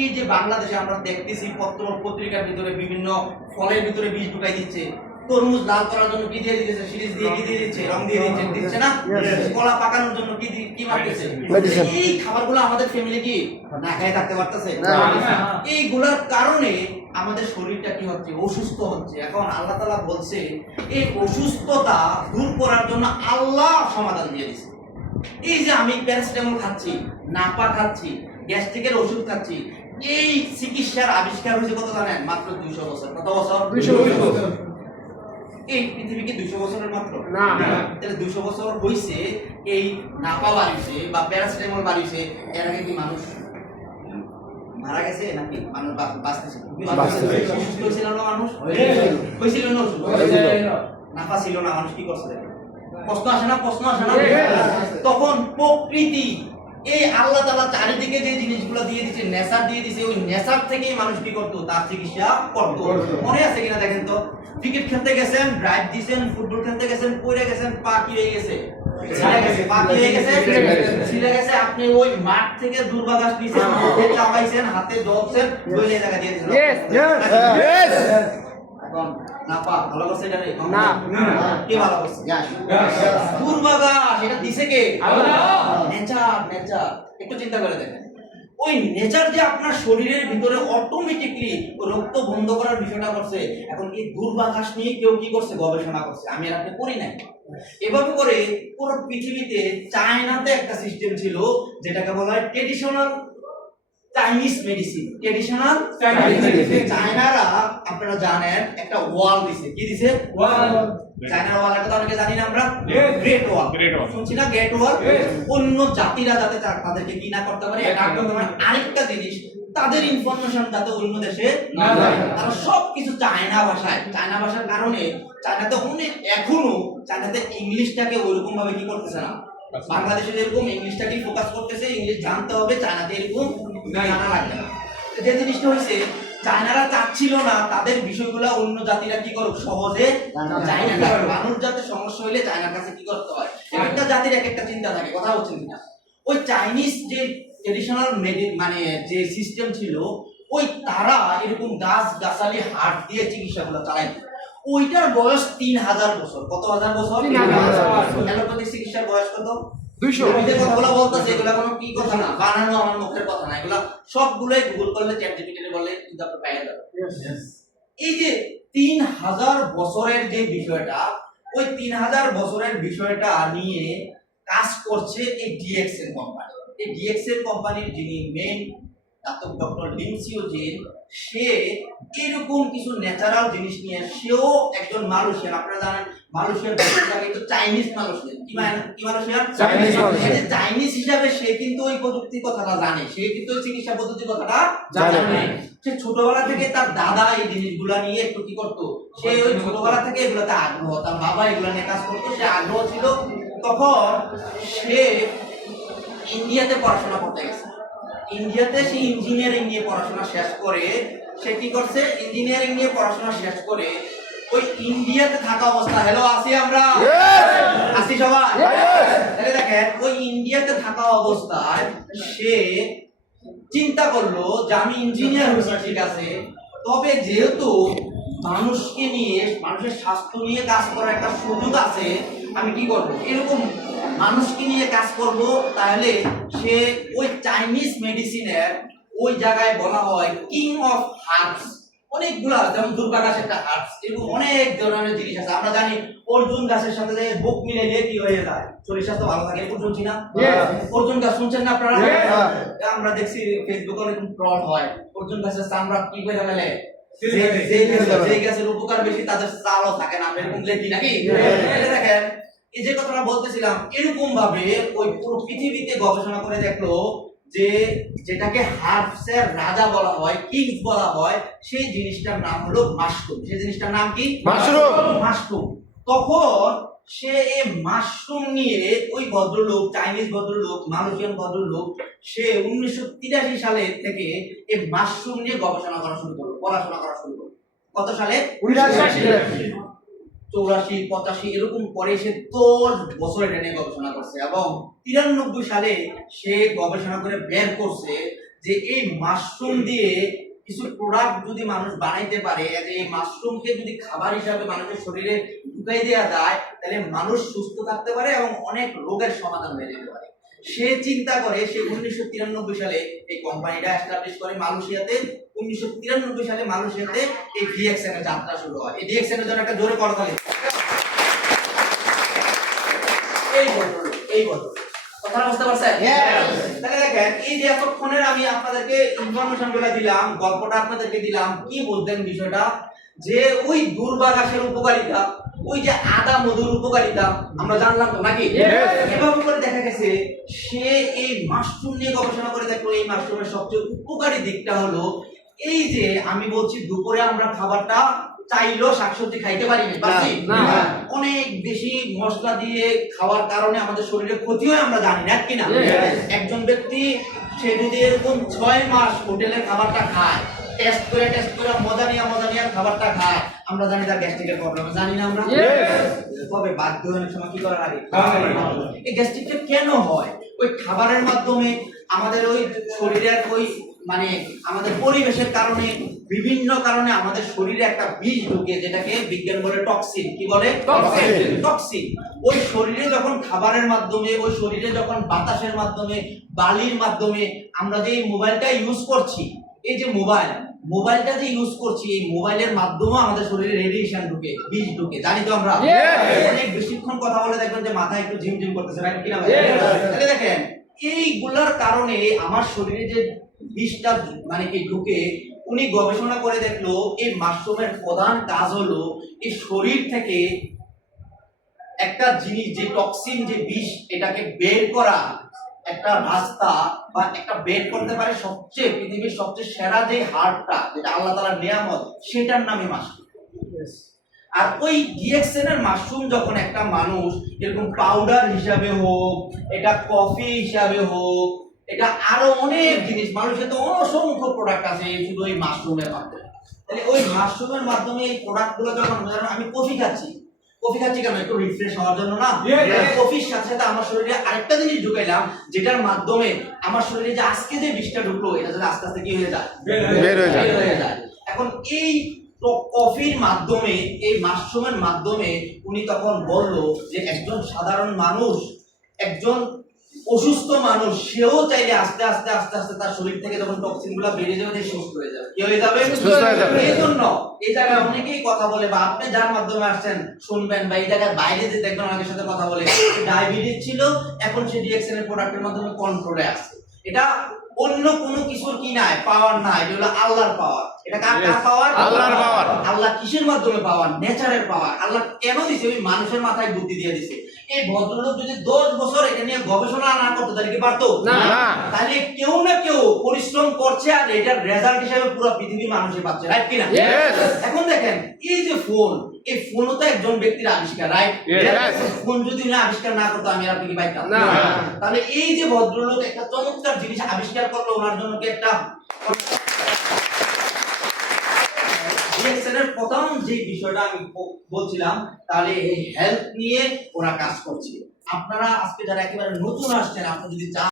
এই যে বাংলাদেশে আমরা দেখতেছি পত্র পত্রিকার ভিতরে বিভিন্ন ফলের ভিতরে বীজ ঢুকাই দিচ্ছে, তরমুজ লাল করার জন্য কি দিয়ে দিচ্ছে, সিরিজ দিয়ে কি দিয়ে দিচ্ছে, রং দিয়ে দিচ্ছে না, কলা পাকানোর জন্য কি মারতেছে। এই খাবারগুলো আমাদের ফ্যামিলি কি না খেয়ে থাকতে পারতেছে? এইগুলোর কারণে আমাদের শরীরটা কি হচ্ছে, অসুস্থ হচ্ছে। এখন আল্লাহ তাআলা বলছে এই অসুস্থতা দূর করার জন্য আল্লাহ সমাধান দিয়ে দিয়েছে। এই যে আমি প্যারাসিটামল খাচ্ছি, নাপা খাচ্ছি, গ্যাস্ট্রিকের ওষুধ খাচ্ছি, এই চিকিৎসার আবিষ্কার হয়েছে কত জানেন? মাত্র 200 বছর। কত বছর? 200 বছর। এই পৃথিবী কি 200 বছরের মাত্র? না। তাহলে 200 বছর হইছে এই নাপা বাড়িছে বা প্যারাসিটামল বাড়িছে, এর আগে কি মানুষ মারা গেছে নাকি মানুষ বাঁচতেছে? অসুস্থ হয়েছিল না মানুষ? হয়েছিল না অসুস্থ? নাপা ছিল না, মানুষ কি করছে? প্রশ্ন আসে না? প্রশ্ন আসে না? তখন প্রকৃতি এই আল্লাহ তাআলা চারিদিকে যে জিনিসগুলো দিয়ে দিয়েছে, নেশার দিয়ে দিয়েছে, ওই নেশার থেকেই মানুষ কি করতো, তার চিকিৎসা করতো। মনে আছে কিনা দেখেন তো, ক্রিকেট খেলতে গেছেন, ড্রাইভ দিয়েছেন, ফুটবল খেলতে গেছেন, পড়ে গেছেন, পা কি হয়ে গেছে, ছিঁড়ে গেছে, পা কি হয়ে গেছে, ছিঁড়ে গেছে, আপনি ওই মাঠ থেকে দুর্বাঘাস নিয়েছেন, হাতে চাবাইছেন, হাতে জবছেন, দইলে জায়গা দিয়ে দিয়েছেন। এখন নাপা ভালো করছে এটা না, কে ভালো করছে? দুর্বাঘাস এটা দিছে কে? আল্লাহ। নেচার একটু চিন্তা করে দেখেন, ওই নেচার যে আপনার শরীরের ভিতরে অটোমেটিকলি রক্ত বন্ধ করার বিষয়টা করছে। এখন এই দুর্বাঘাস নিয়ে কেউ কি করছে, গবেষণা করছে, আমি আর আপনি করি নাই। এভাবে করে পুরো পৃথিবীতে চায়নাতে একটা সিস্টেম ছিল যেটাকে বলা হয় traditional Chinese medicine. Traditional Chinese medicine চায়নারা আপনারা জানেন একটা ওয়াল দিছে। কি দিছে? ওয়াল। চায়নার ওয়াল এটা তো অনেকে জানি না আমরা, গ্রেট ওয়াল শুনছি না, গ্রেট ওয়াল। অন্য জাতিরা যাতে তাদেরকে কি না করতে পারে, এটা করতে পারে। আরেকটা জিনিস, তাদের ইনফরমেশন যাতে অন্য দেশে না যায়, তারা সবকিছু চায়না ভাষায়। চায়না ভাষার কারণে চায়নাতে অনেক এখনো চায়নাতে ইংলিশটাকে ওইরকম ভাবে কি করতেছে না। বাংলাদেশে যেরকম ইংলিশটাকে ফোকাস করতেছে, ইংলিশ জানতে হবে, চায়নাতে এরকম জানা লাগবে না। যে জিনিসটা হয়েছে, চায়নারা চাচ্ছিল না তাদের বিষয়গুলো অন্য জাতিরা কি করুক, সহজে জানা না। মানুষ যাতে সমস্যা হইলে চায়নার কাছে কি করতে হয়, একটা জাতির এক একটা চিন্তা থাকে। কথা হচ্ছে কিনা? ওই চাইনিজ যে ট্রেডিশনাল মানে যে সিস্টেম ছিল, ওই তারা এরকম গাছ গাছালি হাট দিয়ে চিকিৎসাগুলো চালায়। ওইটার বয়স 3000 বছর। কত হাজার বছর? 3000। অ্যালোপ্যাথিক চিকিৎসার বয়স কত? 200। এই কথাগুলো বলতাছে, এগুলা কোনো কি কথা না, বানানো আমার মুখের কথা না, এগুলা সবগুলাই গুগল করলে, চ্যাট জিপিটিতে বললে কিন্তু আপনি পেয়ে যাবেন। এই যে 3000 বছরের যে বিষয়টা, ওই 3000 বছরের বিষয়টা নিয়ে কাজ করছে এই ডিএক্সএল কোম্পানি। এই ডিএক্সএল কোম্পানির যিনি মেইন ডক্টর লিনসিও জিন, সে এরকম কিছু ন্যাচারাল জিনিস নিয়ে, সেও একজন মালয়েশিয়ান। আপনারা জানেন মালয়েশিয়ার দেশটা কিন্তু চাইনিজ মালয়েশিয়ান। কি মালয়েশিয়ান? চাইনিজ হিসাবে সে কিন্তু ওই প্রযুক্তির কথাটা জানে, সে কিন্তু ওই চিকিৎসা পদ্ধতির কথাটা জানে। সে ছোটবেলা থেকে তার দাদা এই জিনিসগুলা নিয়ে একটু কি করতো, সে ওই ছোটবেলা থেকে এগুলাতে আগ্রহ, তার বাবা এগুলা নিয়ে কাজ করতো, সে আগ্রহ ছিল। তখন সে ইন্ডিয়াতে পড়াশোনা করতে গেছে। ইন্ডিয়াতে সে ইঞ্জিনিয়ারিং নিয়ে পড়াশোনা শেষ করে, সে কি করছে, ইঞ্জিনিয়ারিং নিয়ে পড়াশোনা শেষ করে ওই ইন্ডিয়াতে থাকা অবস্থা, হ্যালো আসি আমরা, আসি সবাই, দেখেন ওই ইন্ডিয়াতে থাকা অবস্থায় সে চিন্তা করলো যে আমি ইঞ্জিনিয়ার হয়েছি, ঠিক আছে, তবে যেহেতু মানুষকে নিয়ে, মানুষের স্বাস্থ্য নিয়ে কাজ করার একটা সুযোগ আছে, আমি কি করব, এরকম মানুষকে নিয়ে কাজ করব। তাহলে সে ওই চাইনিজ মেডিসিনের ওই জায়গায় বলা হয় কিং অফ হার্বস, অনেকগুলা, যেমন দুর্গা গাছ একটা হার্বস, এরকম অনেক ধরনের জিনিস আছে। আমরা জানি অর্জুন গাছের সাথে বুক মিলে দিয়ে কি হয়ে যায়, শরীর স্বাস্থ্য ভালো থাকে। অর্জুন চিনা? অর্জুন গাছ শুনছেন না আপনারা? আমরা দেখছি ফেসবুকে অনেক ট্রল হয়, অর্জুন গাছের চামড়া কি করে ফেলে, যে গাছের উপকার বেশি তাদের চালও থাকে না, এরকম লেখি নাকি? দেখেন এই যে কথাটা বলতেছিলাম, এরকম ভাবে ওই পুরো পৃথিবীতে গবেষণা করে দেখলো যে যেটাকে হার্বসের রাজা বলা হয়, কিংস বলা হয়, সেই জিনিসটার নাম হলো মাশরুম। সেই জিনিসটার নাম কি? মাশরুম। তখন সে এই মাশরুম নিয়ে ওই ভদ্রলোক, চাইনিজ ভদ্রলোক, মালয়েশিয়ান ভদ্রলোক, সে 1983 সালে থেকে এই মাশরুম নিয়ে গবেষণা করা শুরু করলো, পড়াশোনা করা শুরু করলো। কত সালে? 1984, 85 এরকম পরে সে 10 বছর এটা নিয়ে গবেষণা করছে এবং 93 সালে সে গবেষণা করে বের করছে যে এই মাশরুম দিয়ে কিছু প্রোডাক্ট যদি মানুষ বানাইতে পারে, এই মাশরুমকে যদি খাবার হিসাবে মানুষের শরীরে ঢুকাই দেওয়া যায়, তাহলে মানুষ সুস্থ থাকতে পারে এবং অনেক রোগের সমাধান হয়ে যেতে পারে। সে চিন্তা করে, সে 1993 সালে এই কোম্পানিটা এস্টাবলিশ করে মালয়েশিয়াতে। 1993 সালে মালয়েশিয়াতে এই ডিএক্সএন এর যাত্রা শুরু হয়। এই ডিএক্সএন এর জন্য একটা জোরে করতালি। এই বদল কথা বুঝতে পারছেন? তাহলে দেখেন, এই যে এতক্ষণের আমি আপনাদেরকে ইনফরমেশন গুলো দিলাম, গল্পটা আপনাদেরকে দিলাম, কি বুঝলেন বিষয়টা? যে ওই দুর্বা ঘাসের উপকারিতা, ওই যে আদা মধুর উপকারিতা আমরা জানলাম তো নাকি? এভাবে করে দেখা গেছে সে এই মাশরুম নিয়ে গবেষণা করে দেখলো এই মাশরুমের সবচেয়ে উপকারী দিকটা হলো এই যে আমি বলছি দুপুরে আমরা খাবারটা চাইলেও শাকসবজি খাইতে পারি না, অনেক বেশি মশলা দিয়ে খাওয়ার কারণে আমাদের শরীরে ক্ষতি হয় আমরা জানি না কিনা? একজন ব্যক্তি সে যদি এরকম 6 মাস হোটেলের খাবারটা খায়, টেস্ট করে মজা নিয়ে খাবারটা খায়, আমরা জানি তার গ্যাস্ট্রিকের প্রবলেম, জানি না আমরা? তবে বাধ্য হয়ে সময় কি করার আগে এই গ্যাস্ট্রিকটা কেন হয়? ওই খাবারের মাধ্যমে আমাদের ওই শরীরের ওই মানে আমাদের পরিবেশের কারণে, বিভিন্ন কারণে আমাদের শরীরে একটা বিষ ঢুকে, যেটাকে বিজ্ঞান বলে টক্সিন। কি বলে? টক্সিন। ওই শরীরে যখন খাবারের মাধ্যমে, ওই শরীরে যখন বাতাসের মাধ্যমে, বালির মাধ্যমে আমরা যে মোবাইলটা ইউজ করছি, এই যে মোবাইলটা যে ইউজ করছি, এই মোবাইলের মাধ্যমে আমাদের শরীরে রেডিয়েশন ঢুকে, বিষ ঢুকে, জানি তো আমরা? অনেক বেশিক্ষণ কথা বলে দেখবেন যে মাথা একটু ঝিমঝিম করতেছে, রাইট কিনা? তাহলে দেখেন, এইগুলার কারণে আমার শরীরে যে বিষটা মানে কি ঢুকে, উনি গবেষণা করে দেখলো এই মাশরুমের প্রধান কাজ হলো এই শরীর থেকে একটা জিনিস, যে টক্সিন, যে বিষ, এটাকে বের করা একটা রাস্তা, বা একটা বের করতে পারে সবচেয়ে পৃথিবীর সবচেয়ে সেরা যে হার্টটা, যেটা আল্লাহ তাআলার নিয়ামত, সেটার নামই মাশরুম। আর ওই ডিএক্সএন এর মাশরুম যখন একটা মানুষ এরকম পাউডার হিসাবে হোক, এটা কফি হিসাবে হোক, এটা আরো অনেক জিনিস, মানুষের তো অসংখ্য প্রোডাক্ট আছে শুধু এই মাশরুমের মাধ্যমে। তাহলে ওই মাশরুমের মাধ্যমে এই প্রোডাক্টগুলো যখন, ধরুন আমি কফি খাচ্ছি কেন? একটু রিফ্রেশ হওয়ার জন্য না? কফির সাথে সাথে আমার শরীরে আরেকটা জিনিস ঢুকাইলাম, যেটার মাধ্যমে আমার শরীরে যে আজকে যে বিষটা ঢুকলো, এটা যদি আস্তে আস্তে কি হয়ে যায়? বের হয়ে যায়। এখন এই কফির মাধ্যমে, এই মাশরুমের মাধ্যমে উনি তখন বলল যে একজন সাধারণ মানুষ, একজন অসুস্থ মানুষ, সেও চাইলে আস্তে আস্তে তার শরীর থেকে যখন টক্সিন গুলো বেরিয়ে যাবে, সুস্থ হয়ে যাবে। কি হয়ে যাবে? এই জন্য এই জায়গায় অনেকেই কথা বলে, বা আপনি যার মাধ্যমে আসছেন শুনবেন, বা এই জায়গায় বাইরে যে দেখবেন অনেকের সাথে কথা বলে, ডায়াবেটিস ছিল, এখন সে ডিএক্সএন এর প্রোডাক্টের মাধ্যমে কন্ট্রোলে আসছে। এটা অন্য কোনো কিছুর কি নাই, পাওয়ার নাই, এটা হলো আল্লাহর পাওয়ার। এটা কার পাওয়ার? আল্লাহর পাওয়ার। আল্লাহ কিসের মাধ্যমে পাওয়ার? নেচারের পাওয়ার। আল্লাহ কেন দিছে? ওই মানুষের মাথায় বুদ্ধি দিয়ে দিছে। এই ভদ্রলোক যদি 10 বছর এটা নিয়ে গবেষণা না করতে, তাহলে কি পারতো? না। তাহলে কেউ না কেউ পরিশ্রম করছে, আর এটার রেজাল্ট হিসেবে পুরো পৃথিবীর মানুষই পাচ্ছে, রাইট কিনা? এখন দেখেন, এই যে ফোন, এই ফোনও তো একজন ব্যক্তির আবিষ্কার, রাইট? ফোন যদি না আবিষ্কার না করতো, আমি আপনি কি পাইতাম না? তাহলে এই যে ভদ্রলোক একটা চমৎকার জিনিস আবিষ্কার করলো, ওনার জন্য কি একটা ডিএক্সএন প্রথম যে বিষয়টা আমি বলছিলাম, তাহলে এই হেলথ নিয়ে ওরা কাজ করছে। আপনারা আজকে যারা একেবারে নতুন আসছেন, আপনি যদি